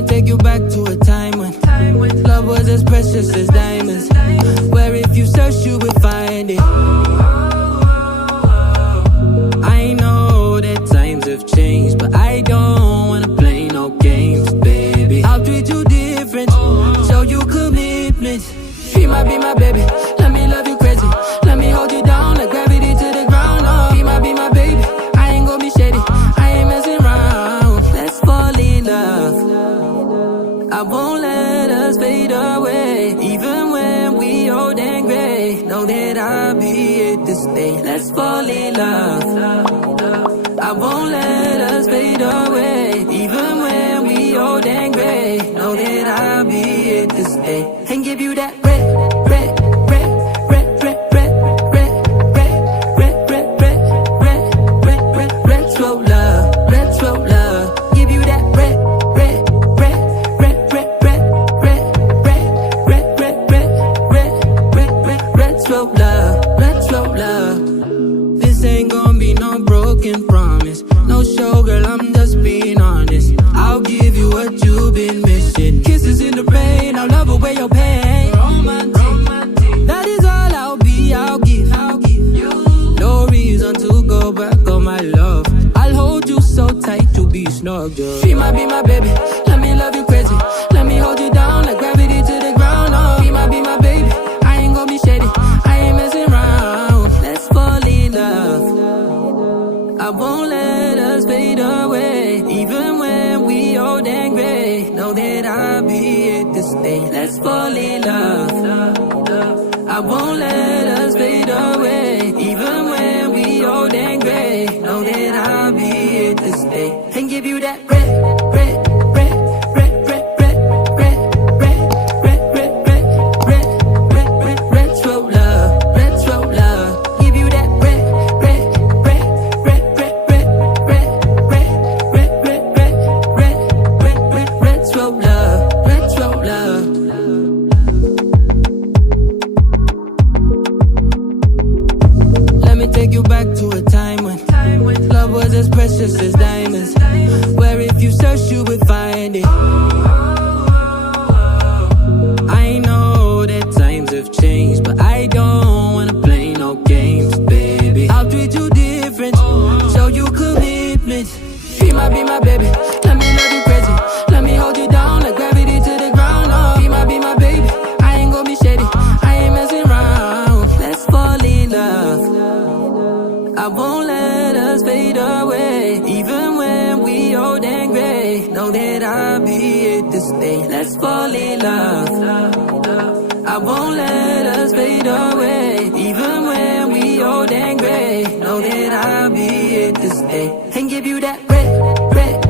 me take you back to a time when love was as precious as diamonds, where if you search you will find it. I know that times have changed, but I don't wanna play no games, baby. I'll treat you different, show you commitment. She might be my baby, let me love you crazy. Let me hold you down like gravity to the ground. Oh, she might be my baby, I ain't gonna be shady, I ain't messing around. Let's fall in love, I won't let us fade away. Even when we old and gray, know that I'll be here to stay. Let's fall in love, I won't let us fade away. Even when we old and gray, know that I'll be here to stay. And give you that red, red, red, red, red, red, red, red, red, red, red, red, red, red, retro love, retro love. Give you that red, red, red, red, red, red, red, red, red, red, red, red, red, red, retro love, retro love. This ain't gonna be no broken promise, no show, girl, I'm just being honest. I'll give you what you've been missing. Kisses in the rain, I'll love away your pain. Romantic, that is all I'll be, I'll give you. No reason to go back on my love. I'll hold you so tight to be snug, girl. She might be my baby, let me love you crazy. Let me hold you down like gravity to the ground. Oh, she might be my baby, I ain't gonna be shady, I ain't messing around. Let's fall in love, I won't let us fade away. Even when we old and gray, know that I'll be here to stay. Let's fall in love, I won't let us fade away. Even when we old and gray, know that I'll be here to stay. And give you that red, red, red, red, red, red, red, red, red, red, red, red, red, red, retro love, retro love. Give you that red, red, red, red, red, red, red, red, red, red, red, red, red, red, retro love, retro love. Let me take you back to a time when love was as precious as diamonds, where if you search you will find it. I know that times have changed, but I don't wanna play no games, baby. I'll treat you different, show you commitment. She might be my baby, let me love you crazy. Let me hold you down like gravity to the ground. Oh, she might be my baby, I ain't gonna be shady, I ain't messing around. Let's fall in love, I won't let us fade away. Even when we old and gray, know that I'll be here to stay. Let's fall in love, I won't let us fade away. Even when we old and gray, know that I'll be here to stay. And give you that red, red,